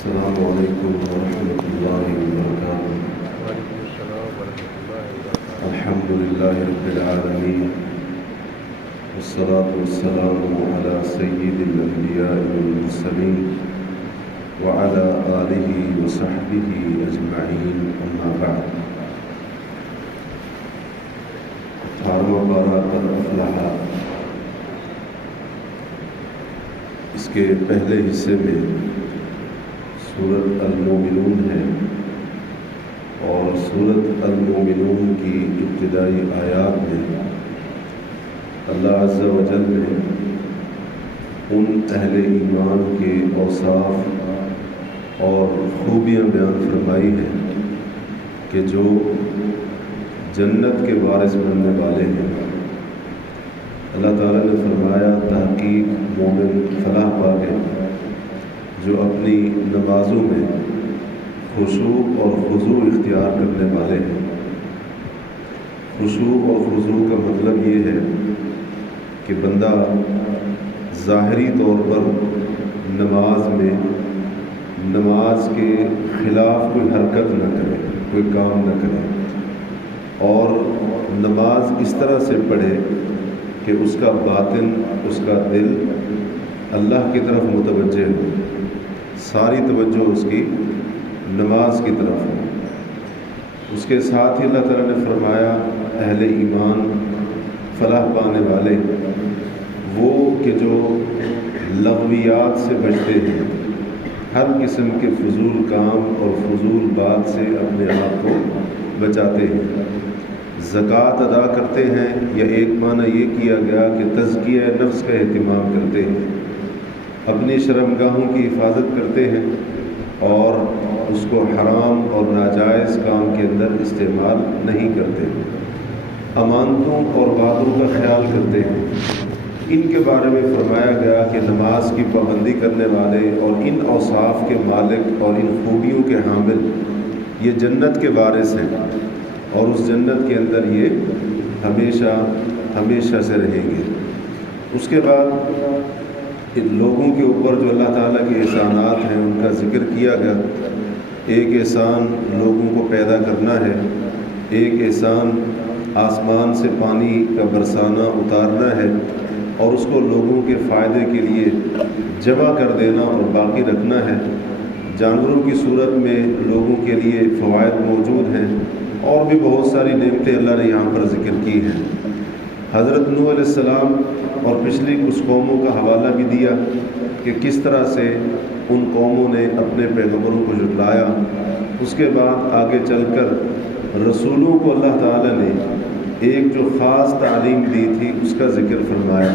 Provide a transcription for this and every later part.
السلام علیکم ورحمۃ اللہ وبرکاتہ۔ وعلیکم السلام ورحمۃ اللہ وبرکاتہ۔ الحمد للہ رب العالمین، والصلاة والسلام علی سید الانبیاء والمرسلین وعلی آلہ وصحبہ اجمعین، اما بعد۔ 18واں پارہ قد افلح، اس کے پہلے حصے میں سورۃ المومنون ہے، اور سورۃ المومنون کی ابتدائی آیات میں اللہ عز و جل نے ان اہل ایمان کے اوصاف اور خوبیاں بیان فرمائی ہیں کہ جو جنت کے وارث بننے والے ہیں۔ اللہ تعالیٰ نے فرمایا تحقیق مومن فلاح پا گئے جو اپنی نمازوں میں خشوع اور خضوع اختیار کرنے والے ہیں۔ خشوع اور خضوع کا مطلب یہ ہے کہ بندہ ظاہری طور پر نماز میں نماز کے خلاف کوئی حرکت نہ کرے، کوئی کام نہ کرے، اور نماز اس طرح سے پڑھے کہ اس کا باطن، اس کا دل اللہ کی طرف متوجہ ہو، ساری توجہ اس کی نماز کی طرف ہو۔ اس کے ساتھ ہی اللہ تعالیٰ نے فرمایا اہل ایمان فلاح پانے والے وہ کہ جو لغویات سے بچتے ہیں، ہر قسم کے فضول کام اور فضول بات سے اپنے آپ کو بچاتے ہیں، زکوٰۃ ادا کرتے ہیں، یا ایک معنی یہ کیا گیا کہ تزکیہ نفس کا اہتمام کرتے ہیں، اپنی شرمگاہوں کی حفاظت کرتے ہیں اور اس کو حرام اور ناجائز کام کے اندر استعمال نہیں کرتے، امانتوں اور وعدوں کا خیال کرتے ہیں۔ ان کے بارے میں فرمایا گیا کہ نماز کی پابندی کرنے والے اور ان اوصاف کے مالک اور ان خوبیوں کے حامل یہ جنت کے وارث ہیں، اور اس جنت کے اندر یہ ہمیشہ ہمیشہ سے رہیں گے۔ اس کے بعد ان لوگوں کے اوپر جو اللہ تعالیٰ کے احسانات ہیں ان کا ذکر کیا گیا۔ ایک احسان لوگوں کو پیدا کرنا ہے، ایک احسان آسمان سے پانی کا برسانا اتارنا ہے اور اس کو لوگوں کے فائدے کے لیے جمع کر دینا اور باقی رکھنا ہے۔ جانوروں کی صورت میں لوگوں کے لیے فوائد موجود ہیں، اور بھی بہت ساری نعمتیں اللہ نے یہاں پر ذکر کی ہیں۔ حضرت نوح علیہ السلام اور پچھلی کچھ قوموں کا حوالہ بھی دیا کہ کس طرح سے ان قوموں نے اپنے پیغمبروں کو جھٹلایا۔ اس کے بعد آگے چل کر رسولوں کو اللہ تعالیٰ نے ایک جو خاص تعلیم دی تھی اس کا ذکر فرمایا،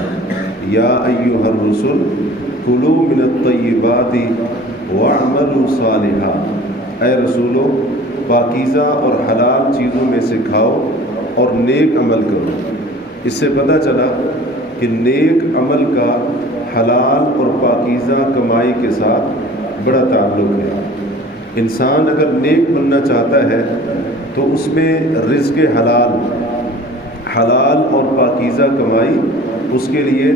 یا ایھا الرسل کلوا من الطیبات واعملوا صالحا، اے رسولو پاکیزہ اور حلال چیزوں میں سے کھاؤ اور نیک عمل کرو۔ اس سے پتہ چلا کہ نیک عمل کا حلال اور پاکیزہ کمائی کے ساتھ بڑا تعلق ہے۔ انسان اگر نیک بننا چاہتا ہے تو اس میں رزق حلال اور پاکیزہ کمائی اس کے لیے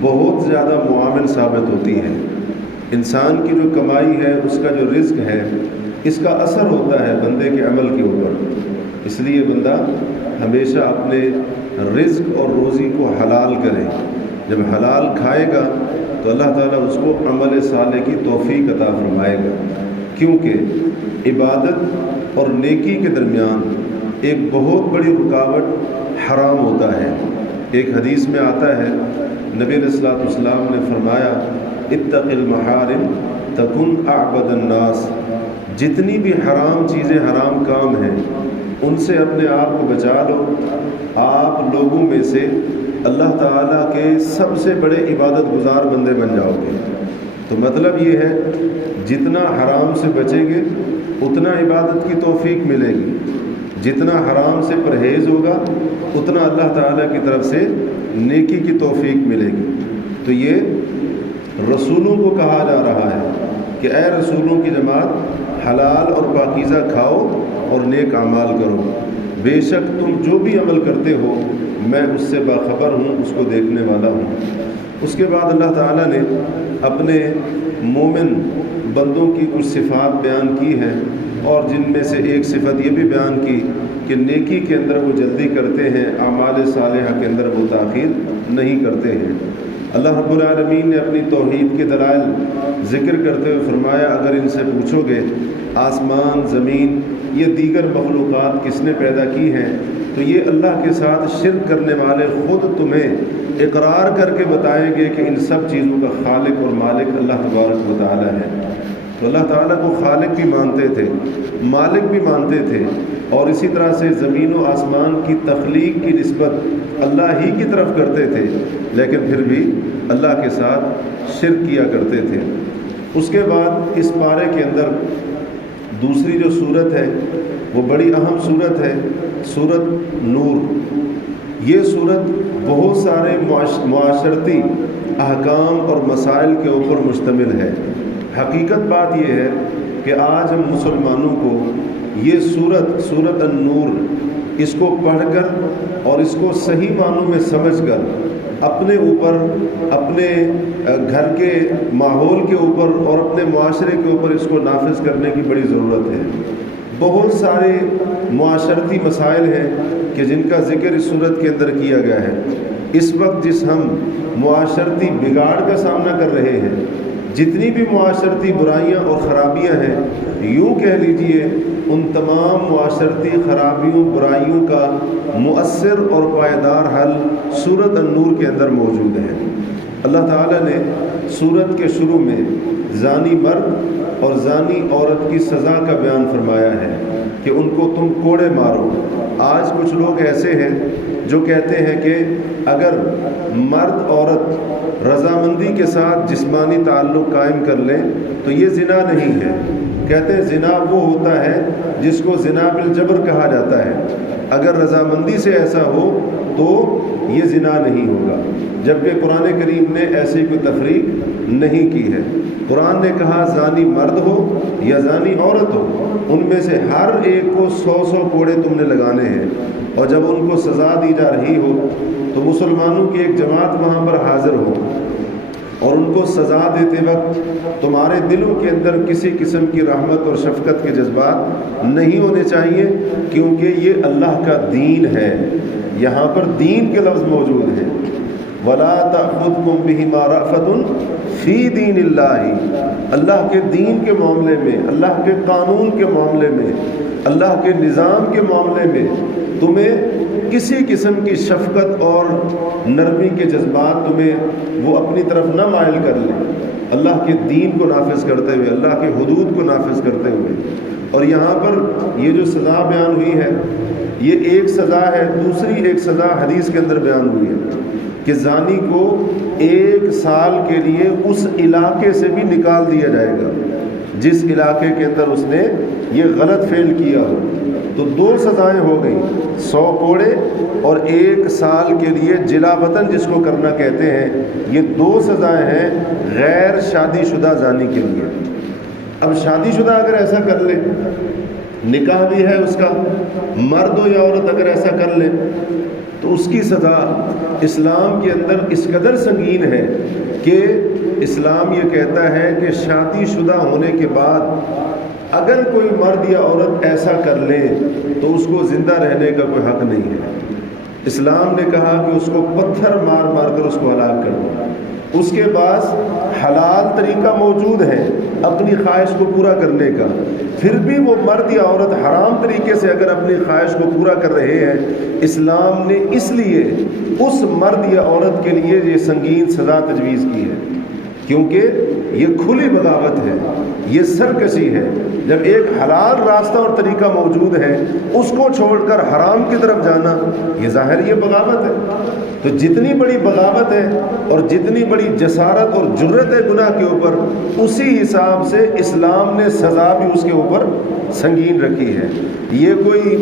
بہت زیادہ معاون ثابت ہوتی ہے۔ انسان کی جو کمائی ہے، اس کا جو رزق ہے، اس کا اثر ہوتا ہے بندے کے عمل کے اوپر۔ اس لیے بندہ ہمیشہ اپنے رزق اور روزی کو حلال کرے۔ جب حلال کھائے گا تو اللہ تعالیٰ اس کو عمل صالح کی توفیق عطا فرمائے گا، کیونکہ عبادت اور نیکی کے درمیان ایک بہت بڑی رکاوٹ حرام ہوتا ہے۔ ایک حدیث میں آتا ہے، نبی علیہ الصلوۃ والسلام نے فرمایا اتق المحارم تکن اعبد الناس، جتنی بھی حرام چیزیں، حرام کام ہیں، ان سے اپنے آپ کو بچا لو، آپ لوگوں میں سے اللہ تعالیٰ کے سب سے بڑے عبادت گزار بندے بن جاؤ گے۔ تو مطلب یہ ہے جتنا حرام سے بچیں گے اتنا عبادت کی توفیق ملے گی، جتنا حرام سے پرہیز ہوگا اتنا اللہ تعالیٰ کی طرف سے نیکی کی توفیق ملے گی۔ تو یہ رسولوں کو کہا جا رہا ہے کہ اے رسولوں کی جماعت، حلال اور پاکیزہ کھاؤ اور نیک اعمال کرو، بے شک تم جو بھی عمل کرتے ہو میں اس سے باخبر ہوں، اس کو دیکھنے والا ہوں۔ اس کے بعد اللہ تعالیٰ نے اپنے مومن بندوں کی کچھ صفات بیان کی ہیں، اور جن میں سے ایک صفت یہ بھی بیان کی کہ نیکی کے اندر وہ جلدی کرتے ہیں، اعمال صالحہ کے اندر وہ تاخیر نہیں کرتے ہیں۔ اللہ رب العالمین نے اپنی توحید کے دلائل ذکر کرتے ہوئے فرمایا، اگر ان سے پوچھو گے آسمان، زمین، یہ دیگر مخلوقات کس نے پیدا کی ہیں، تو یہ اللہ کے ساتھ شرک کرنے والے خود تمہیں اقرار کر کے بتائیں گے کہ ان سب چیزوں کا خالق اور مالک اللہ تبارک و تعالی ہے۔ تو اللہ تعالیٰ کو خالق بھی مانتے تھے، مالک بھی مانتے تھے، اور اسی طرح سے زمین و آسمان کی تخلیق کی نسبت اللہ ہی کی طرف کرتے تھے، لیکن پھر بھی اللہ کے ساتھ شرک کیا کرتے تھے۔ اس کے بعد اس پارے کے اندر دوسری جو صورت ہے وہ بڑی اہم صورت ہے، سورت نور۔ یہ صورت بہت سارے معاشرتی احکام اور مسائل کے اوپر مشتمل ہے۔ حقیقت بات یہ ہے کہ آج ہم مسلمانوں کو یہ سورت النور، اس کو پڑھ کر اور اس کو صحیح معنوں میں سمجھ کر اپنے اوپر، اپنے گھر کے ماحول کے اوپر اور اپنے معاشرے کے اوپر اس کو نافذ کرنے کی بڑی ضرورت ہے۔ بہت سارے معاشرتی مسائل ہیں کہ جن کا ذکر اس صورت کے اندر کیا گیا ہے۔ اس وقت جس ہم معاشرتی بگاڑ کا سامنا کر رہے ہیں، جتنی بھی معاشرتی برائیاں اور خرابیاں ہیں، یوں کہہ لیجئے ان تمام معاشرتی خرابیوں، برائیوں کا مؤثر اور پائیدار حل سورت النور کے اندر موجود ہے۔ اللہ تعالیٰ نے سورت کے شروع میں زانی مرد اور زانی عورت کی سزا کا بیان فرمایا ہے کہ ان کو تم کوڑے مارو۔ آج کچھ لوگ ایسے ہیں جو کہتے ہیں کہ اگر مرد عورت رضامندی کے ساتھ جسمانی تعلق قائم کر لیں تو یہ زنا نہیں ہے۔ کہتے ہیں زنا وہ ہوتا ہے جس کو زنا بالجبر کہا جاتا ہے، اگر رضامندی سے ایسا ہو تو یہ زنا نہیں ہوگا، جبکہ قرآن کریم نے ایسی کوئی تفریق نہیں کی ہے۔ قرآن نے کہا زانی مرد ہو یا زانی عورت ہو، ان میں سے ہر ایک کو 100 کوڑے تم نے لگانے ہیں، اور جب ان کو سزا دی جا رہی ہو تو مسلمانوں کی ایک جماعت وہاں پر حاضر ہو، اور ان کو سزا دیتے وقت تمہارے دلوں کے اندر کسی قسم کی رحمت اور شفقت کے جذبات نہیں ہونے چاہیے، کیونکہ یہ اللہ کا دین ہے۔ یہاں پر دین کے لفظ موجود ہیں، وَلَا تَأْخُذْكُمْ بِهِمَا رَأْفَةٌ فِي دِينِ اللَّهِ، اللہ کے دین کے معاملے میں، اللہ کے قانون کے معاملے میں، اللہ کے نظام کے معاملے میں تمہیں کسی قسم کی شفقت اور نرمی کے جذبات تمہیں وہ اپنی طرف نہ مائل کر لیں، اللہ کے دین کو نافذ کرتے ہوئے، اللہ کے حدود کو نافذ کرتے ہوئے۔ اور یہاں پر یہ جو سزا بیان ہوئی ہے، یہ ایک سزا ہے۔ دوسری ایک سزا حدیث کے اندر بیان ہوئی ہے کہ زانی کو 1 سال کے لیے اس علاقے سے بھی نکال دیا جائے گا جس علاقے کے اندر اس نے یہ غلط فعل کیا ہو۔ تو 2 سزائیں ہو گئیں، 100 کوڑے اور 1 سال کے لیے جلا وطن جس کو کرنا کہتے ہیں۔ یہ 2 سزائیں ہیں غیر شادی شدہ زانی کے لیے۔ اب شادی شدہ اگر ایسا کر لے، نکاح بھی ہے اس کا، مرد ہو یا عورت اگر ایسا کر لے تو اس کی سزا اسلام کے اندر اس قدر سنگین ہے کہ اسلام یہ کہتا ہے کہ شادی شدہ ہونے کے بعد اگر کوئی مرد یا عورت ایسا کر لے تو اس کو زندہ رہنے کا کوئی حق نہیں ہے۔ اسلام نے کہا کہ اس کو پتھر مار مار کر اس کو ہلاک کر دو۔ اس کے پاس حلال طریقہ موجود ہے اپنی خواہش کو پورا کرنے کا، پھر بھی وہ مرد یا عورت حرام طریقے سے اگر اپنی خواہش کو پورا کر رہے ہیں، اسلام نے اس لیے اس مرد یا عورت کے لیے یہ سنگین سزا تجویز کی ہے، کیونکہ یہ کھلی بغاوت ہے، یہ سرکشی ہے۔ جب ایک حلال راستہ اور طریقہ موجود ہے اس کو چھوڑ کر حرام کی طرف جانا، یہ ظاہر یہ بغاوت ہے۔ تو جتنی بڑی بغاوت ہے اور جتنی بڑی جسارت اور جرت ہے گناہ کے اوپر، اسی حساب سے اسلام نے سزا بھی اس کے اوپر سنگین رکھی ہے۔ یہ کوئی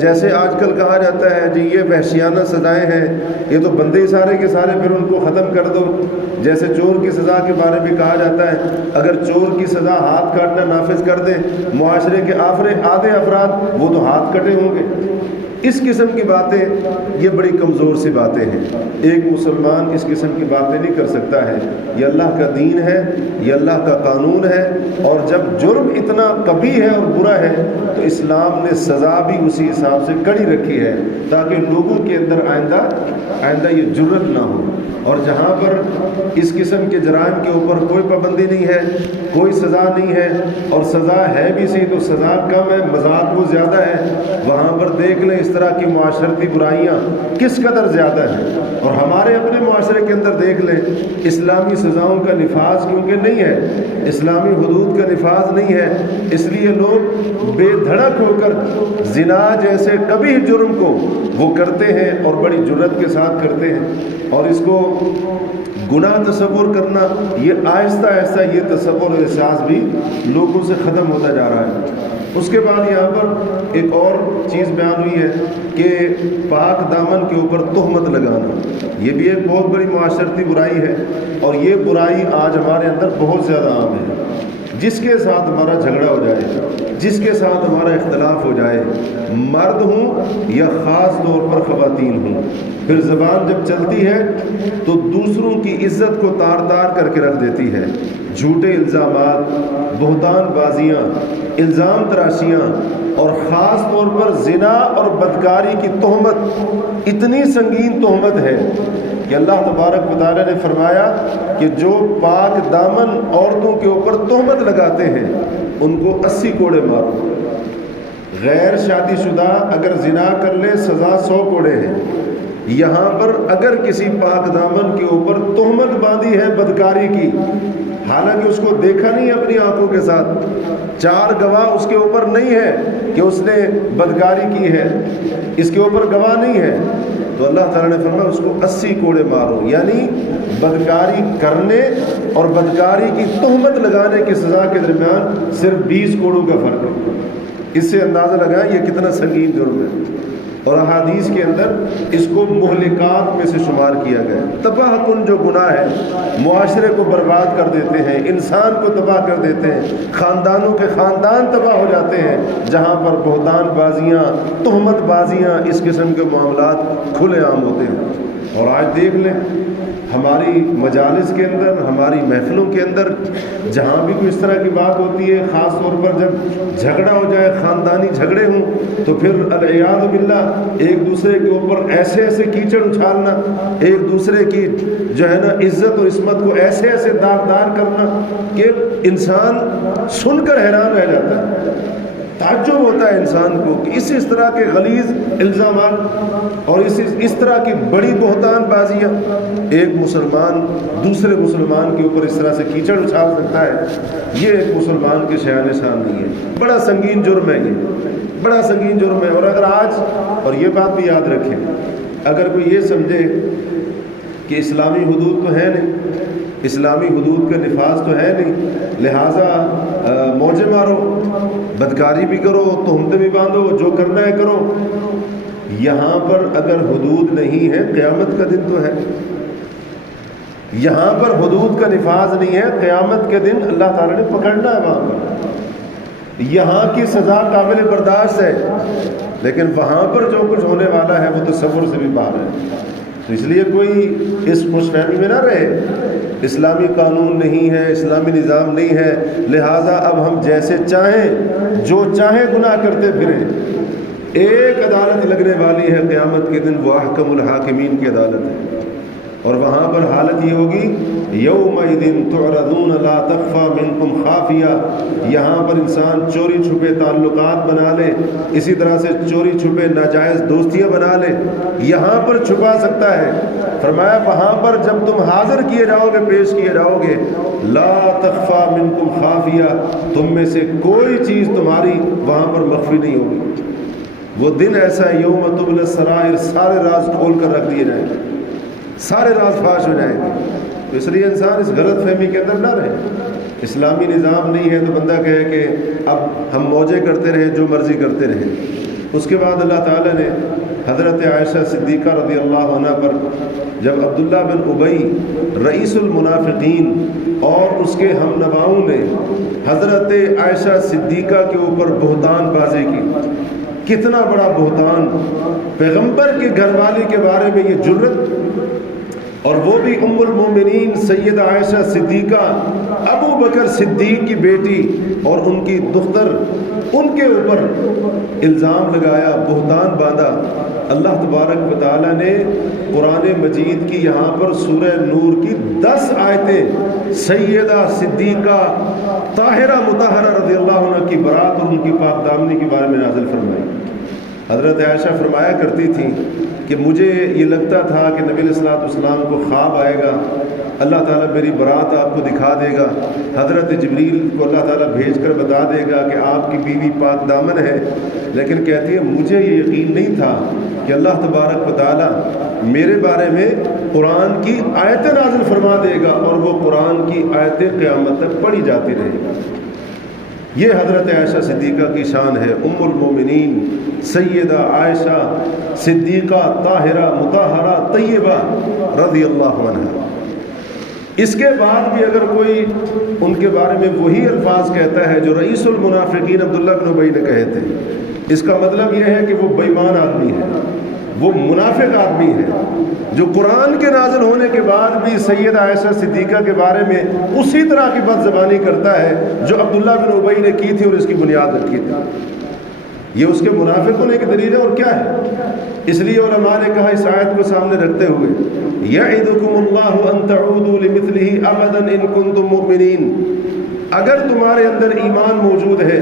جیسے آج کل کہا جاتا ہے جی یہ وحشیانہ سزائیں ہیں، یہ تو بندے ہی سارے کے سارے پھر ان کو ختم کر دو۔ جیسے چور کی سزا کے بارے میں کہا جاتا ہے اگر چور کی سزا ہاتھ کاٹنا نافذ کر دیں معاشرے کے آدھے افراد، وہ تو ہاتھ کٹے ہوں گے۔ اس قسم کی باتیں یہ بڑی کمزور سی باتیں ہیں. ایک مسلمان اس قسم کی باتیں نہیں کر سکتا ہے. یہ اللہ کا دین ہے, یہ اللہ کا قانون ہے, اور جب جرم اتنا قبیح ہے اور برا ہے تو اسلام نے سزا بھی اسی حساب سے کڑی رکھی ہے تاکہ لوگوں کے اندر آئندہ یہ جرت نہ ہو. اور جہاں پر اس قسم کے جرائم کے اوپر کوئی پابندی نہیں ہے, کوئی سزا نہیں ہے, اور سزا ہے بھی صحیح تو سزا کم ہے, مذاق وہ زیادہ ہے, وہاں پر دیکھ لیں اس طرح کی معاشرتی برائیاں کس قدر زیادہ ہیں. اور ہمارے اپنے معاشرے کے اندر دیکھ لیں اسلامی سزاؤں کا نفاذ کیونکہ نہیں ہے, اسلامی حدود کا نفاذ نہیں ہے, اس لیے لوگ بے دھڑک ہو کر زنا جیسے قبیح جرم کو وہ کرتے ہیں اور بڑی جرت کے ساتھ کرتے ہیں. اور اس کو گناہ تصور کرنا, یہ آہستہ آہستہ یہ تصور و احساس بھی لوگوں سے ختم ہوتا جا رہا ہے. اس کے بعد یہاں پر ایک اور چیز بیان ہوئی ہے کہ پاک دامن کے اوپر تہمت لگانا, یہ بھی ایک بہت بڑی معاشرتی برائی ہے, اور یہ برائی آج ہمارے اندر بہت زیادہ عام ہے. جس کے ساتھ ہمارا جھگڑا ہو جائے, جس کے ساتھ ہمارا اختلاف ہو جائے, مرد ہوں یا خاص طور پر خواتین ہوں, پھر زبان جب چلتی ہے تو دوسروں کی عزت کو تار تار کر کے رکھ دیتی ہے. جھوٹے الزامات, بہتان بازیاں, الزام تراشیاں, اور خاص طور پر زنا اور بدکاری کی تہمت اتنی سنگین تہمت ہے کہ اللہ تبارک و تعالیٰ نے فرمایا کہ جو پاک دامن عورتوں کے اوپر تہمت لگاتے ہیں ان کو 80 کوڑے مارو. غیر شادی شدہ اگر زنا کر لے سزا 100 کوڑے ہیں. یہاں پر اگر کسی پاک دامن کے اوپر تہمت باندھی ہے بدکاری کی, حالانکہ اس کو دیکھا نہیں اپنی آنکھوں کے ساتھ, 4 گواہ اس کے اوپر نہیں ہے کہ اس نے بدکاری کی ہے, اس کے اوپر گواہ نہیں ہے, تو اللہ تعالیٰ نے فرمایا اس کو 80 کوڑے مارو. یعنی بدکاری کرنے اور بدکاری کی تہمت لگانے کی سزا کے درمیان صرف 20 کوڑوں کا فرق ہے. اس سے اندازہ لگائیں یہ کتنا سنگین جرم ہے. اور احادیث کے اندر اس کو مہلکات میں سے شمار کیا گیا. تباہ کن جو گناہ ہے معاشرے کو برباد کر دیتے ہیں, انسان کو تباہ کر دیتے ہیں, خاندانوں کے خاندان تباہ ہو جاتے ہیں, جہاں پر بہتان بازیاں, تہمت بازیاں, اس قسم کے معاملات کھلے عام ہوتے ہیں. اور آج دیکھ لیں ہماری مجالس کے اندر, ہماری محفلوں کے اندر جہاں بھی کوئی اس طرح کی بات ہوتی ہے, خاص طور پر جب جھگڑا ہو جائے, خاندانی جھگڑے ہوں, تو پھر العیاذ باللہ ایک دوسرے کے اوپر ایسے ایسے کیچڑ اچھالنا, ایک دوسرے کی جو ہے نا عزت اور عصمت کو ایسے ایسے داغدار کرنا کہ انسان سن کر حیران رہ جاتا ہے. تعجب ہوتا ہے انسان کو کہ اس طرح کے غلیظ الزامات اور اس طرح کی بڑی بہتان بازیاں ایک مسلمان دوسرے مسلمان کے اوپر اس طرح سے کیچڑ اچھال سکتا ہے. یہ ایک مسلمان کے شأن شان نہیں ہے. بڑا سنگین جرم ہے, یہ بڑا سنگین جرم ہے. اور اگر آج, اور یہ بات بھی یاد رکھیں, اگر کوئی یہ سمجھے کہ اسلامی حدود تو ہے نہیں, اسلامی حدود کا نفاذ تو ہے نہیں, لہٰذا موجے مارو, بدکاری بھی کرو, تہمتیں بھی باندھو, جو کرنا ہے کرو. یہاں پر اگر حدود نہیں ہے قیامت کا دن تو ہے. یہاں پر حدود کا نفاذ نہیں ہے, قیامت کے دن اللہ تعالیٰ نے پکڑنا ہے وہاں پر. یہاں کی سزا قابل برداشت ہے, لیکن وہاں پر جو کچھ ہونے والا ہے وہ تصور سے بھی باہر ہے. تو اس لیے کوئی اس خوش فہمی میں نہ رہے اسلامی قانون نہیں ہے, اسلامی نظام نہیں ہے, لہٰذا اب ہم جیسے چاہیں جو چاہیں گناہ کرتے پھریں. ایک عدالت لگنے والی ہے قیامت کے دن, وہ احکم الحاکمین کی عدالت ہے. اور وہاں پر حالت یہ ہوگی یومئذ تعرضون لا تخفى منکم خافیہ. یہاں پر انسان چوری چھپے تعلقات بنا لے, اسی طرح سے چوری چھپے ناجائز دوستیاں بنا لے, یہاں پر چھپا سکتا ہے. فرمایا وہاں پر جب تم حاضر کیے جاؤ گے, پیش کیے جاؤ گے, لا تخفى منکم خافیہ, تم میں سے کوئی چیز تمہاری وہاں پر مخفی نہیں ہوگی. وہ دن ایسا ہے یوم تبلی السرائر, سارے راز کھول کر رکھ دیے جائیں گے, سارے راز فاش ہو جائیں گے. تو اس لیے انسان اس غلط فہمی کے اندر نہ رہے. اسلامی نظام نہیں ہے تو بندہ کہے کہ اب ہم موجے کرتے رہیں, جو مرضی کرتے رہیں. اس کے بعد اللہ تعالیٰ نے حضرت عائشہ صدیقہ رضی اللہ عنہ پر جب عبداللہ بن ابی رئیس المنافقین اور اس کے ہم نواؤں نے حضرت عائشہ صدیقہ کے اوپر بہتان بازی کی, کتنا بڑا بہتان، پیغمبر کے گھر والی کے بارے میں یہ جرت، اور وہ بھی ام المومنین سیدہ عائشہ صدیقہ، ابو بکر صدیق کی بیٹی اور ان کی دختر، ان کے اوپر الزام لگایا، بہتان باندھا۔ اللہ تبارک و تعالیٰ نے قرآن مجید کی یہاں پر سورہ نور کی 10 آیتیں سیدہ صدیقہ طاہرہ مطہرہ رضی اللہ عنہ کی برات اور ان کی پاک دامنی کے بارے میں نازل فرمائی۔ حضرت عائشہ فرمایا کرتی تھی کہ مجھے یہ لگتا تھا کہ نبی علیہ السلام کو خواب آئے گا، اللہ تعالیٰ میری برات آپ کو دکھا دے گا، حضرت جبریل کو اللہ تعالیٰ بھیج کر بتا دے گا کہ آپ کی بیوی پاک دامن ہے، لیکن کہتی ہے مجھے یہ یقین نہیں تھا کہ اللہ تبارک و تعالیٰ میرے بارے میں قرآن کی آیتیں نازل فرما دے گا اور وہ قرآن کی آیتیں قیامت تک پڑھی جاتی رہے گی۔ یہ حضرت عائشہ صدیقہ کی شان ہے، ام المومنین سیدہ عائشہ صدیقہ طاہرہ مطہرہ طیبہ رضی اللہ عنہ۔ اس کے بعد بھی اگر کوئی ان کے بارے میں وہی الفاظ کہتا ہے جو رئیس المنافقین عبداللہ بن ابی نے کہے تھے، اس کا مطلب یہ ہے کہ وہ بے ایمان آدمی ہے، وہ منافق آدمی ہے، جو قرآن کے نازل ہونے کے بعد بھی سیدہ عائشہ صدیقہ کے بارے میں اسی طرح کی بد زبانی کرتا ہے جو عبداللہ بن ابی نے کی تھی اور اس کی بنیاد رکھی تھی۔ یہ اس کے منافق ہونے کے دلیل ہے اور کیا ہے؟ اس لیے علماء نے کہا اس آیت کو سامنے رکھتے ہوئے یعدکم اللہ ان تعودوا لمثلہ ابدا ان کنتم مؤمنین، اگر تمہارے اندر ایمان موجود ہے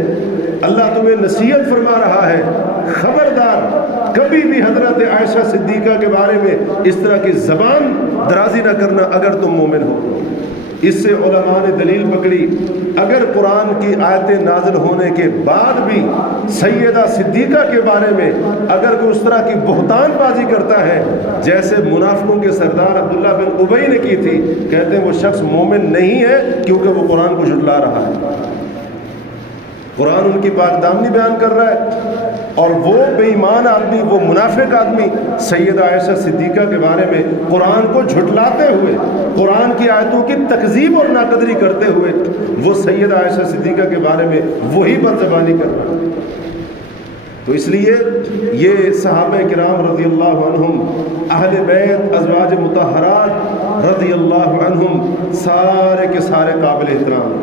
اللہ تمہیں نصیحت فرما رہا ہے، خبردار کبھی بھی حضرت عائشہ صدیقہ کے بارے میں اس طرح کی زبان درازی نہ کرنا اگر تم مومن ہو۔ اس سے علماء نے دلیل پکڑی اگر قرآن کی آیتیں نازل ہونے کے بعد بھی سیدہ صدیقہ کے بارے میں اگر کوئی اس طرح کی بہتان بازی کرتا ہے جیسے منافقوں کے سردار عبداللہ بن ابی نے کی تھی، کہتے ہیں وہ شخص مومن نہیں ہے کیونکہ وہ قرآن کو جھٹلا رہا ہے۔ قرآن ان کی پاک دامنی بیان کر رہا ہے اور وہ بے ایمان آدمی، وہ منافق آدمی سیدہ عائشہ صدیقہ کے بارے میں قرآن کو جھٹلاتے ہوئے، قرآن کی آیتوں کی تکذیب اور ناقدری کرتے ہوئے وہ سیدہ عائشہ صدیقہ کے بارے میں وہی بد زبانی کر رہا ہے۔ تو اس لیے یہ صحابہ کرام رضی اللہ عنہم، اہل بیت ازواج مطہرات رضی اللہ عنہم سارے کے سارے قابل احترام۔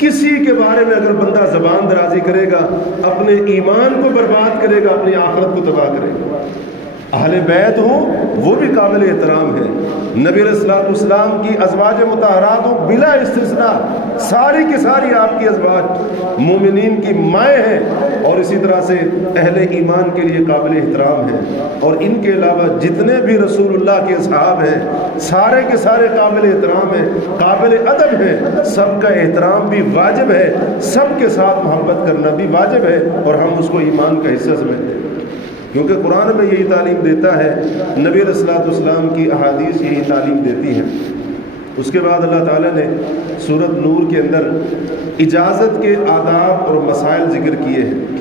کسی کے بارے میں اگر بندہ زبان درازی کرے گا اپنے ایمان کو برباد کرے گا، اپنی آخرت کو تباہ کرے گا۔ اہل بیت ہوں وہ بھی قابل احترام ہے، نبی علیہ السلام کی ازواج مطہرات ہوں بلا استثناء ساری کی ساری آپ کی ازواج مومنین کی مائیں ہیں اور اسی طرح سے اہل ایمان کے لیے قابل احترام ہیں، اور ان کے علاوہ جتنے بھی رسول اللہ کے اصحاب ہیں سارے کے سارے قابل احترام ہیں، قابل ادب ہیں، سب کا احترام بھی واجب ہے، سب کے ساتھ محبت کرنا بھی واجب ہے اور ہم اس کو ایمان کا حصہ سمجھتے ہیں کیونکہ قرآن میں یہی تعلیم دیتا ہے، نبی علیہ السلام کی احادیث یہی تعلیم دیتی ہیں۔ اس کے بعد اللہ تعالیٰ نے سورۃ نور کے اندر اجازت کے آداب اور مسائل ذکر کیے ہیں۔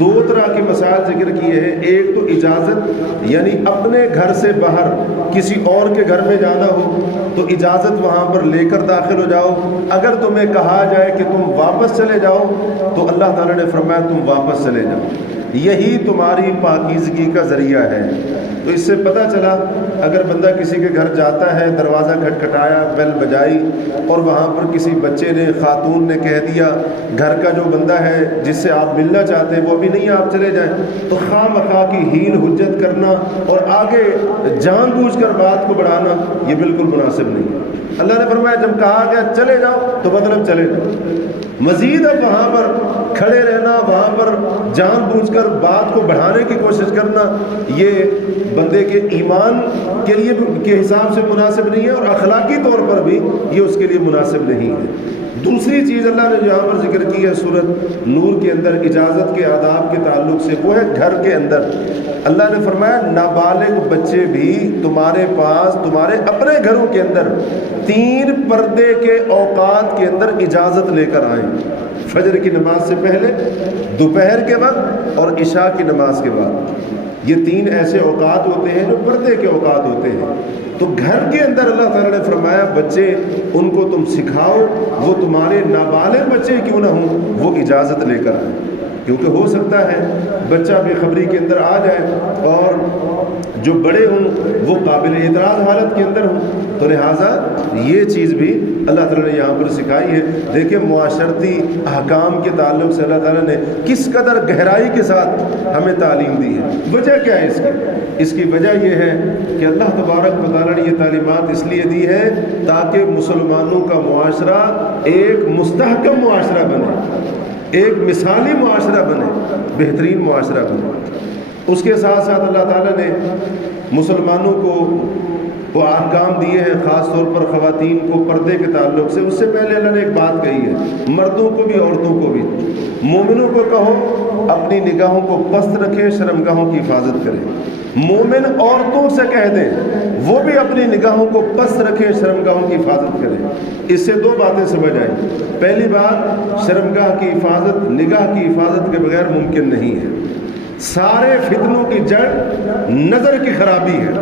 دو طرح کے مسائل ذکر کیے ہیں، ایک تو اجازت یعنی اپنے گھر سے باہر کسی اور کے گھر میں جانا ہو تو اجازت وہاں پر لے کر داخل ہو جاؤ، اگر تمہیں کہا جائے کہ تم واپس چلے جاؤ تو اللہ تعالیٰ نے فرمایا تم واپس چلے جاؤ، یہی تمہاری پاکیزگی کا ذریعہ ہے۔ تو اس سے پتہ چلا اگر بندہ کسی کے گھر جاتا ہے، دروازہ کھٹکھٹایا، بیل بجائی اور وہاں پر کسی بچے نے، خاتون نے کہہ دیا گھر کا جو بندہ ہے جس سے آپ ملنا چاہتے ہیں وہ ابھی نہیں، آپ چلے جائیں، تو خواہ مخواہ کی حیل حجت کرنا اور آگے جان بوجھ کر بات کو بڑھانا یہ بالکل مناسب نہیں ہے۔ اللہ نے فرمایا جب کہا گیا چلے جاؤ تو مطلب چلے جاؤ، مزید اب وہاں پر کھڑے رہنا، وہاں پر جان بوجھ کر بات کو بڑھانے کی کوشش کرنا یہ بندے کے ایمان کے لیے کے حساب سے مناسب نہیں ہے اور اخلاقی طور پر بھی یہ اس کے لیے مناسب نہیں ہے۔ دوسری چیز اللہ نے یہاں پر ذکر کی ہے سورۃ نور کے اندر اجازت کے آداب کے تعلق سے، وہ ہے گھر کے اندر۔ اللہ نے فرمایا نابالغ بچے بھی تمہارے پاس تمہارے اپنے گھروں کے اندر 3 پردے کے اوقات کے اندر اجازت لے کر آئیں، فجر کی نماز سے پہلے، دوپہر کے وقت اور عشاء کی نماز کے بعد۔ یہ 3 ایسے اوقات ہوتے ہیں جو پردے کے اوقات ہوتے ہیں۔ تو گھر کے اندر اللہ تعالیٰ نے فرمایا بچے ان کو تم سکھاؤ، وہ تمہارے نابالغ بچے کیوں نہ ہوں وہ اجازت لے کر آئیں۔ کیونکہ ہو سکتا ہے بچہ بے خبری کے اندر آ جائے اور جو بڑے ہوں وہ قابل اعتراض حالت کے اندر ہوں، تو لہٰذا یہ چیز بھی اللہ تعالیٰ نے یہاں پر سکھائی ہے۔ دیکھیں معاشرتی احکام کے تعلق سے اللہ تعالیٰ نے کس قدر گہرائی کے ساتھ ہمیں تعلیم دی ہے۔ وجہ کیا ہے اس کی وجہ یہ ہے کہ اللہ تبارک و تعالیٰ نے یہ تعلیمات اس لیے دی ہے تاکہ مسلمانوں کا معاشرہ ایک مستحکم معاشرہ بنے، ایک مثالی معاشرہ بنے، بہترین معاشرہ بنے۔ اس کے ساتھ ساتھ اللہ تعالیٰ نے مسلمانوں کو وہ احکام دیے ہیں، خاص طور پر خواتین کو پردے کے تعلق سے۔ اس سے پہلے اللہ نے ایک بات کہی ہے، مردوں کو بھی عورتوں کو بھی، مومنوں کو کہو اپنی نگاہوں کو پست رکھیں، شرمگاہوں کی حفاظت کریں۔ مومن عورتوں سے کہہ دیں وہ بھی اپنی نگاہوں کو پست رکھیں، شرمگاہوں کی حفاظت کریں۔ اس سے دو باتیں سمجھ آئیں۔ پہلی بات، شرمگاہ کی حفاظت نگاہ کی حفاظت کے بغیر ممکن نہیں ہے۔ سارے فتنوں کی جڑ نظر کی خرابی ہے۔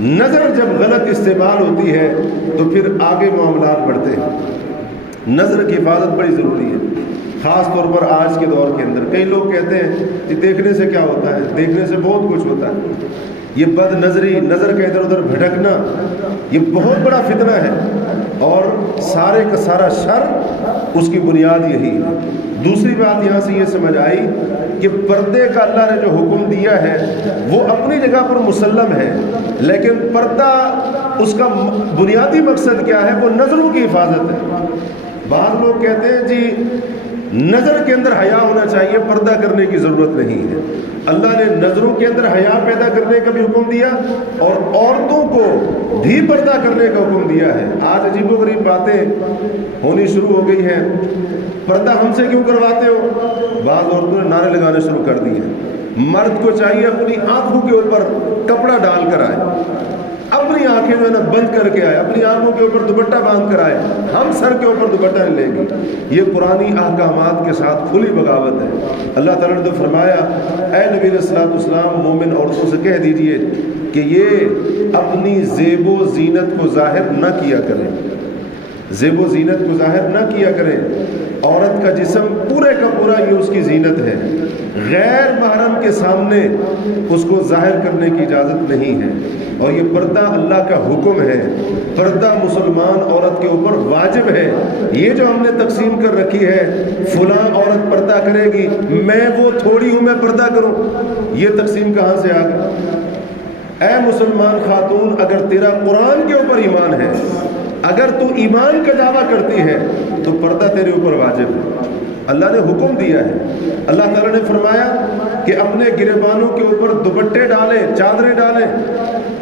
نظر جب غلط استعمال ہوتی ہے تو پھر آگے معاملات بڑھتے ہیں۔ نظر کی حفاظت بڑی ضروری ہے، خاص طور پر آج کے دور کے اندر۔ کئی لوگ کہتے ہیں کہ دیکھنے سے کیا ہوتا ہے، دیکھنے سے بہت کچھ ہوتا ہے۔ یہ بد نظری، نظر کا ادھر ادھر بھٹکنا، یہ بہت بڑا فتنہ ہے، اور سارے کا سارا شر اس کی بنیاد یہی ہے۔ دوسری بات یہاں سے یہ سمجھ آئی کہ پردے کا اللہ نے جو حکم دیا ہے وہ اپنی جگہ پر مسلم ہے، لیکن پردہ اس کا بنیادی مقصد کیا ہے؟ وہ نظروں کی حفاظت ہے۔ بعض لوگ کہتے ہیں جی نظر کے اندر حیا ہونا چاہیے، پردہ کرنے کی ضرورت نہیں ہے۔ اللہ نے نظروں کے اندر حیا پیدا کرنے کا بھی حکم دیا اور عورتوں کو بھی پردہ کرنے کا حکم دیا ہے۔ آج عجیب و غریب باتیں ہونی شروع ہو گئی ہیں۔ پردہ ہم سے کیوں کرواتے ہو؟ بعض عورتوں نے نعرے لگانے شروع کر دیے۔ مرد کو چاہیے اپنی آنکھوں کے اوپر کپڑا ڈال کر آئے، اپنی آنکھیں جو ہے نا بند کر کے آئے، اپنی آنکھوں کے اوپر دوپٹہ باندھ کر آئے، ہم سر کے اوپر دوپٹہ نہیں لیں گے۔ یہ قرآنی احکامات کے ساتھ کھلی بغاوت ہے۔ اللہ تعالیٰ نے تو فرمایا، اے نبی علیہ الصلوۃ والسلام مومن عورتوں سے کہہ دیجئے کہ یہ اپنی زیب و زینت کو ظاہر نہ کیا کریں، زیب و زینت کو ظاہر نہ کیا کریں۔ عورت کا جسم پورے کا پورا یہ اس کی زینت ہے، غیر محرم کے سامنے اس کو ظاہر کرنے کی اجازت نہیں ہے، اور یہ پردہ اللہ کا حکم ہے۔ پردہ مسلمان عورت کے اوپر واجب ہے۔ یہ جو ہم نے تقسیم کر رکھی ہے، فلاں عورت پردہ کرے گی، میں وہ تھوڑی ہوں میں پردہ کروں، یہ تقسیم کہاں سے آ گئی؟ اے مسلمان خاتون، اگر تیرا قرآن کے اوپر ایمان ہے، اگر تو ایمان کا دعویٰ کرتی ہے تو پردہ تیرے اوپر واجب ہے۔ اللہ نے حکم دیا ہے۔ اللہ تعالیٰ نے فرمایا کہ اپنے گریبانوں کے اوپر دوپٹے ڈالیں، چادریں ڈالیں۔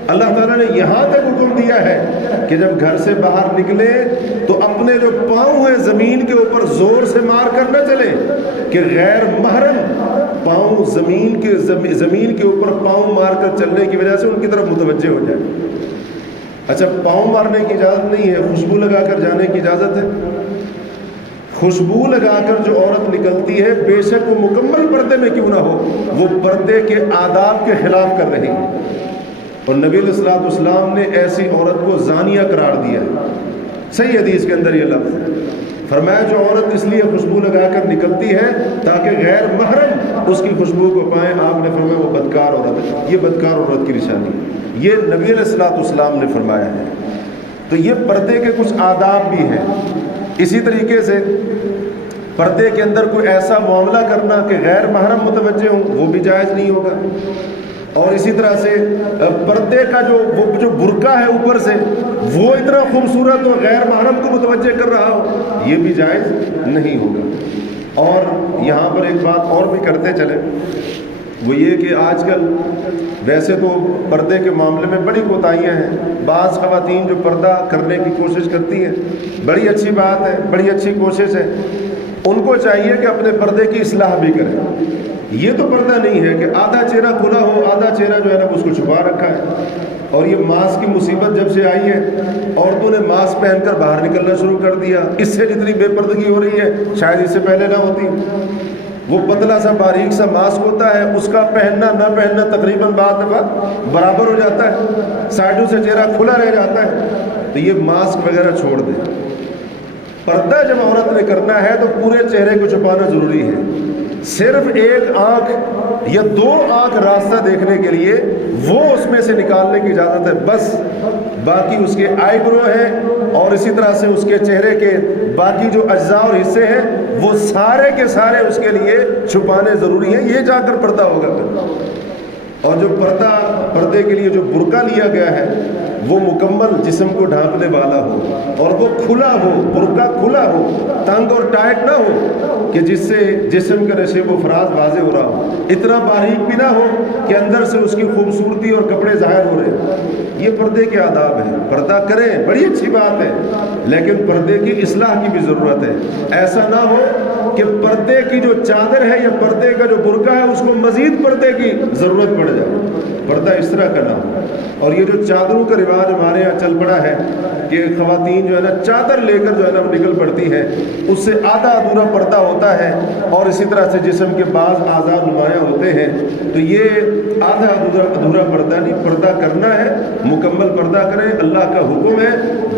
اللہ تعالیٰ نے یہاں تک حکم دیا ہے کہ جب گھر سے باہر نکلے تو اپنے جو پاؤں ہیں زمین کے اوپر زور سے مار کر نہ چلے، کہ غیر محرم پاؤں زمین کے اوپر پاؤں مار کر چلنے کی وجہ سے ان کی طرف متوجہ ہو جائے۔ اچھا، پاؤں مارنے کی اجازت نہیں ہے، خوشبو لگا کر جانے کی اجازت ہے۔ خوشبو لگا کر جو عورت نکلتی ہے، بے شک وہ مکمل پردے میں کیوں نہ ہو، وہ پردے کے آداب کے خلاف کر رہی ہے، اور نبی علیہ الصلوۃ والسلام نے ایسی عورت کو زانیہ قرار دیا۔ صحیح حدیث کے اندر یہ لفظ ہے، فرمایا جو عورت اس لیے خوشبو لگا کر نکلتی ہے تاکہ غیر محرم اس کی خوشبو کو پائیں، آپ نے فرمایا وہ بدکار عورت ہے۔ یہ بدکار عورت کی نشانی ہے، یہ نبی علیہ الصلوۃ والسلام نے فرمایا ہے۔ تو یہ پردے کے کچھ آداب بھی ہیں۔ اسی طریقے سے پردے کے اندر کوئی ایسا معاملہ کرنا کہ غیر محرم متوجہ ہوں، وہ بھی جائز نہیں ہوگا۔ اور اسی طرح سے پردے کا جو برقع ہے اوپر سے، وہ اتنا خوبصورت اور غیر محرم کو متوجہ کر رہا ہو، یہ بھی جائز نہیں ہوگا۔ اور یہاں پر ایک بات اور بھی کرتے چلیں، وہ یہ کہ آج کل ویسے تو پردے کے معاملے میں بڑی کوتاہیاں ہیں۔ بعض خواتین جو پردہ کرنے کی کوشش کرتی ہیں، بڑی اچھی بات ہے، بڑی اچھی کوشش ہے، ان کو چاہیے کہ اپنے پردے کی اصلاح بھی کریں۔ یہ تو پردہ نہیں ہے کہ آدھا چہرہ کھلا ہو، آدھا چہرہ جو ہے نا اس کو چھپا رکھا ہے۔ اور یہ ماسک کی مصیبت جب سے آئی ہے، عورتوں نے ماسک پہن کر باہر نکلنا شروع کر دیا۔ اس سے جتنی بے پردگی ہو رہی ہے شاید اس سے پہلے نہ ہوتی۔ وہ پتلا سا باریک سا ماسک ہوتا ہے، اس کا پہننا نہ پہننا تقریباً بعض دفعہ برابر ہو جاتا ہے، سائڈوں سے چہرہ کھلا رہ جاتا ہے۔ تو یہ ماسک وغیرہ چھوڑ دیں۔ پردہ جب عورت نے کرنا ہے تو پورے چہرے کو چھپانا ضروری ہے، صرف ایک آنکھ یا دو آنکھ راستہ دیکھنے کے لیے وہ اس میں سے نکالنے کی اجازت ہے بس، باقی اس کے آئی برو ہے اور اسی طرح سے اس کے چہرے کے باقی جو اجزاء اور حصے ہیں وہ سارے کے سارے اس کے لیے چھپانے ضروری ہیں، یہ جا کر پردہ ہوگا۔ اور جو پردے کے لیے جو برقع لیا گیا ہے وہ مکمل جسم کو ڈھانپنے والا ہو اور وہ کھلا ہو، برقع کھلا ہو، تنگ اور ٹائٹ نہ ہو کہ جس سے جسم کا نشیب و فراز واضح ہو رہا ہو، اتنا باریک بھی نہ ہو کہ اندر سے اس کی خوبصورتی اور کپڑے ظاہر ہو رہے ہیں۔ یہ پردے کے آداب ہیں، پردہ کریں بڑی اچھی بات ہے، لیکن پردے کی اصلاح کی بھی ضرورت ہے۔ ایسا نہ ہو کہ پردے کی جو چادر ہے یا پردے کا جو برقع ہے اس کو مزید پردے کی ضرورت پڑ جائے، پردہ اس طرح کا نہ ہو۔ اور یہ جو چادروں کا رواج ہمارے یہاں چل پڑا ہے کہ خواتین جو ہے نا چادر لے کر جو ہے نا نکل پڑتی ہیں، اس سے آدھا ادھورا پردہ ہوتا ہے اور اسی طرح سے جسم کے بعض اعضاء نمایاں ہوتے ہیں، تو یہ آدھا ادھورا پردہ نہیں، پردہ کرنا ہے، مکمل پردہ کریں، اللہ کا حکم ہے۔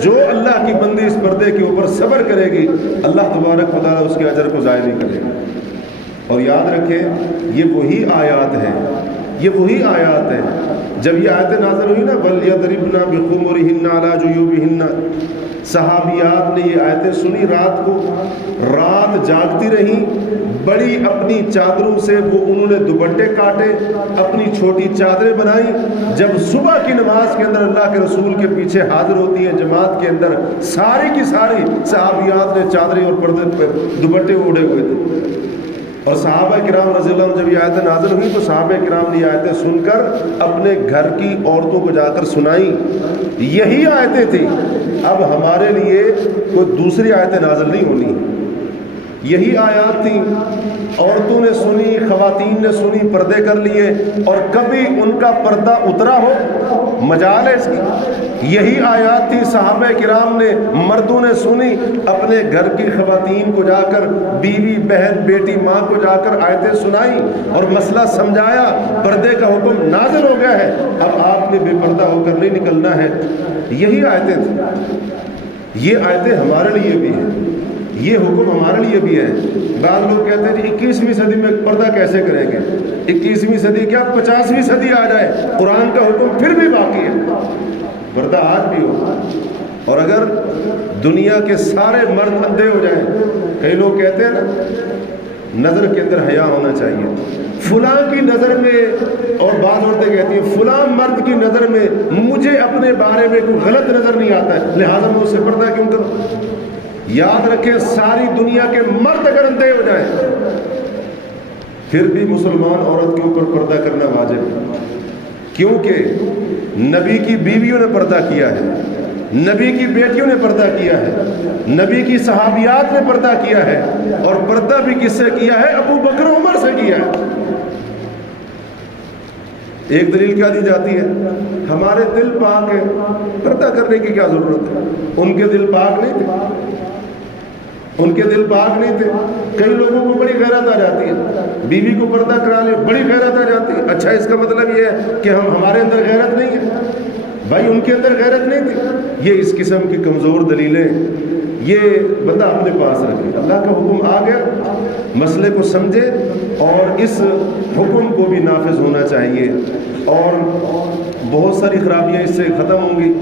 جو اللہ کی بندی اس پردے کے اوپر صبر کرے گی اللہ تبارک و تعالیٰ اس کے اجر کو ضائع نہیں کرے گا۔ اور یاد رکھیں یہ وہی آیات ہیں، یہ وہی آیات ہیں جب یہ آیتیں نازل ہوئی نا وَلْيَضْرِبْنَ بِخُمُرِهِنَّ عَلَىٰ جُيُوبِهِنَّ، صحابیات نے یہ آیتیں سنی، رات جاگتی رہیں، بڑی اپنی چادروں سے وہ انہوں نے دوپٹے کاٹے، اپنی چھوٹی چادریں بنائیں، جب صبح کی نماز کے اندر اللہ کے رسول کے پیچھے حاضر ہوتی ہیں جماعت کے اندر، ساری کی ساری صحابیات نے چادریں اور پردے دوپٹے اوڑھے ہوئے تھے۔ اور صحابہ کرام رضی اللہ عنہ جب یہ آیتیں نازل ہوئی تو صحابہ کرام نے یہ آیتیں سن کر اپنے گھر کی عورتوں کو جا کر سنائیں، یہی آیتیں تھیں۔ اب ہمارے لیے کوئی دوسری آیتیں نازل نہیں ہونی، یہی آیات تھیں، عورتوں نے سنی، خواتین نے سنی، پردے کر لیے، اور کبھی ان کا پردہ اترا ہو مجال ہے اس کی، یہی آیات تھی، صحابہ کرام نے مردوں نے سنی، اپنے گھر کی خواتین کو جا کر، بیوی بہن بیٹی ماں کو جا کر آیتیں سنائی اور مسئلہ سمجھایا، پردے کا حکم نازل ہو گیا ہے، اب آپ نے بے پردہ ہو کر نہیں نکلنا ہے، یہی آیتیں تھیں۔ یہ آیتیں ہمارے لیے بھی ہیں، یہ حکم ہمارے لیے بھی ہے۔ بعض لوگ کہتے ہیں 21ویں صدی میں پردہ کیسے کریں گے، 21ویں صدی کیا 50ویں صدی آ جائے قرآن کا حکم پھر بھی باقی ہے، پردہ آج بھی ہو۔ اور اگر دنیا کے سارے مرد اندھے ہو جائیں، کئی لوگ کہتے ہیں نا نظر کے اندر حیا ہونا چاہیے، فلاں کی نظر میں، اور بعض عورتیں کہتی ہیں فلاں مرد کی نظر میں مجھے اپنے بارے میں کوئی غلط نظر نہیں آتا ہے لہٰذا میں اس سے پردہ کیوں کروں۔ یاد رکھیں ساری دنیا کے مرد اگر اندھے ہو جائیں پھر بھی مسلمان عورت کے اوپر پردہ کرنا واجب ہے، کیونکہ نبی کی بیویوں نے پردہ کیا ہے، نبی کی بیٹیوں نے پردہ کیا ہے، نبی کی صحابیات نے پردہ کیا ہے، اور پردہ بھی کس سے کیا ہے؟ ابو بکر عمر سے کیا ہے۔ ایک دلیل کیا دی جاتی ہے؟ ہمارے دل پاک ہے، پردہ کرنے کی کیا ضرورت ہے؟ ان کے دل پاک نہیں تھے، ان کے دل پاک نہیں تھے۔ کئی لوگوں کو بڑی غیرت آ جاتی ہے، بیوی کو پردہ کرا لے بڑی غیرت آ جاتی ہے، اچھا اس کا مطلب یہ ہے کہ ہمارے اندر غیرت نہیں ہے؟ بھائی ان کے اندر غیرت نہیں تھی۔ یہ اس قسم کی کمزور دلیلیں یہ بندہ اپنے پاس رکھے، اللہ کا حکم آ گیا، مسئلے کو سمجھے اور اس حکم کو بھی نافذ ہونا چاہیے، اور بہت ساری خرابیاں اس سے ختم ہوں گی،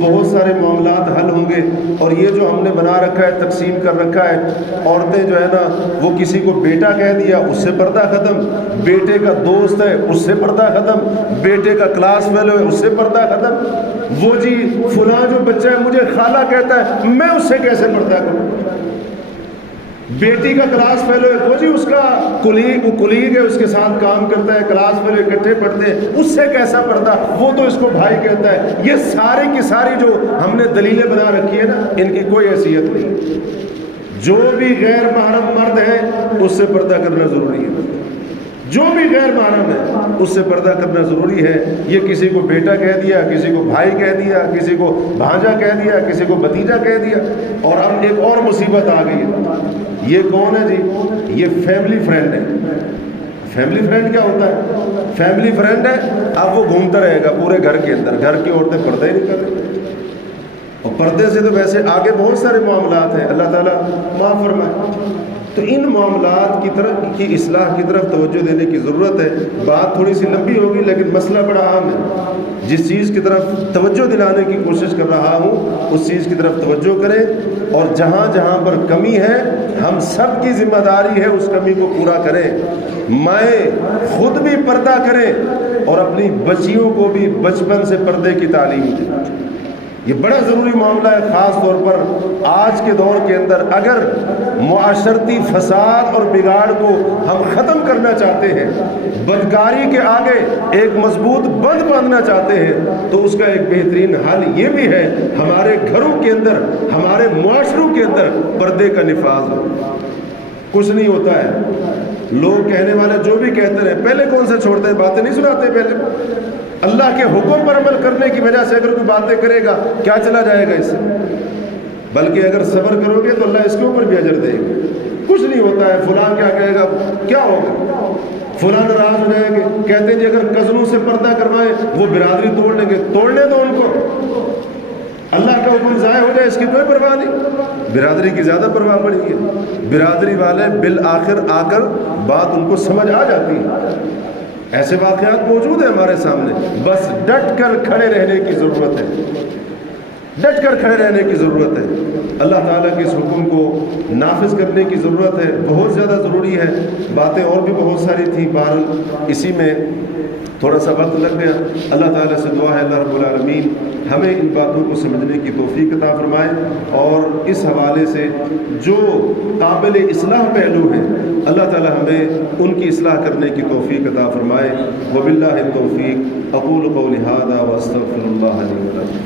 بہت سارے معاملات حل ہوں گے۔ اور یہ جو ہم نے بنا رکھا ہے، تقسیم کر رکھا ہے، عورتیں جو ہے نا وہ کسی کو بیٹا کہہ دیا اس سے پردہ ختم، بیٹے کا دوست ہے اس سے پردہ ختم، بیٹے کا کلاس فیلو ہے اس سے پردہ ختم، وہ جی فلاں جو بچہ ہے مجھے خالہ کہتا ہے میں اس سے کیسے پردہ کروں، بیٹی کا کلاس فیلو ہے وہ جی اس کا کلیگ ہے اس کے ساتھ کام کرتا ہے، کلاس فیلو اکٹھے پڑھتے ہیں اس سے کیسا پردہ، وہ تو اس کو بھائی کہتا ہے۔ یہ ساری کی ساری جو ہم نے دلیلیں بنا رکھی ہے نا ان کی کوئی حیثیت نہیں، جو بھی غیر محرم مرد ہے اس سے پردہ کرنا ضروری ہے، جو بھی غیر محرم ہے اس سے پردہ کرنا ضروری ہے۔ یہ کسی کو بیٹا کہہ دیا، کسی کو بھائی کہہ دیا، کسی کو بھانجا کہہ دیا، کسی کو بھتیجا کہہ دیا، اور اب ایک اور مصیبت آ گئی ہے، یہ کون ہے جی؟ یہ فیملی فرینڈ ہے۔ فیملی فرینڈ کیا ہوتا ہے؟ فیملی فرینڈ ہے، اب وہ گھومتا رہے گا پورے گھر کے اندر، گھر کی عورتیں پردہ ہی نہیں کر رہی، اور پردے سے تو ویسے آگے بہت سارے معاملات ہیں، اللہ تعالیٰ معاف فرمائے۔ تو ان معاملات کی اصلاح کی طرف توجہ دینے کی ضرورت ہے۔ بات تھوڑی سی لمبی ہوگی لیکن مسئلہ بڑا عام ہے۔ جس چیز کی طرف توجہ دلانے کی کوشش کر رہا ہوں اس چیز کی طرف توجہ کریں، اور جہاں جہاں پر کمی ہے ہم سب کی ذمہ داری ہے اس کمی کو پورا کریں۔ مائیں خود بھی پردہ کریں اور اپنی بچیوں کو بھی بچپن سے پردے کی تعلیم دیں۔ یہ بڑا ضروری معاملہ ہے، خاص طور پر آج کے دور کے اندر اگر معاشرتی فساد اور بگاڑ کو ہم ختم کرنا چاہتے ہیں، بدکاری کے آگے ایک مضبوط بند باندھنا چاہتے ہیں، تو اس کا ایک بہترین حل یہ بھی ہے ہمارے گھروں کے اندر، ہمارے معاشروں کے اندر پردے کا نفاذ ہو۔ کچھ نہیں ہوتا ہے، لوگ کہنے والے جو بھی کہتے رہے، پہلے کون سے چھوڑتے ہیں، باتیں نہیں سناتے۔ پہلے اللہ کے حکم پر عمل کرنے کی وجہ سے اگر کوئی باتیں کرے گا کیا چلا جائے گا اس سے؟ بلکہ اگر صبر کرو گے تو اللہ اس کے اوپر بھی اجر دے گا۔ کچھ نہیں ہوتا ہے، فلاں کیا کہے گا، کیا ہوگا، فلاں ناراض ہو جائیں گے، کہتے ہیں جی اگر کزنوں سے پردہ کروائیں وہ برادری توڑ لیں گے، توڑنے دو ان کو، اللہ کا حکم ضائع ہو جائے اس کی کوئی پرواہ نہیں۔ برادری کی زیادہ پرواہ پڑی ہے، برادری والے بالآخر آ کر بات ان کو سمجھ آ جاتی ہے۔ ایسے واقعات موجود ہیں ہمارے سامنے، بس ڈٹ کر کھڑے رہنے کی ضرورت ہے، ڈٹ کر کھڑے رہنے کی ضرورت ہے۔ اللہ تعالیٰ کے اس حکم کو نافذ کرنے کی ضرورت ہے، بہت زیادہ ضروری ہے۔ باتیں اور بھی بہت ساری تھیں، بہرحال اسی میں تھوڑا سا وقت لگ گیا۔ اللہ تعالیٰ سے دعا ہے اللہ رب العالمین ہمیں ان باتوں کو سمجھنے کی توفیق عطا فرمائے، اور اس حوالے سے جو قابل اصلاح پہلو ہیں اللہ تعالیٰ ہمیں ان کی اصلاح کرنے کی توفیق عطا فرمائے۔ وباللہ التوفیق، اقول قولی ھذا واستغفر اللہ لی ولکم۔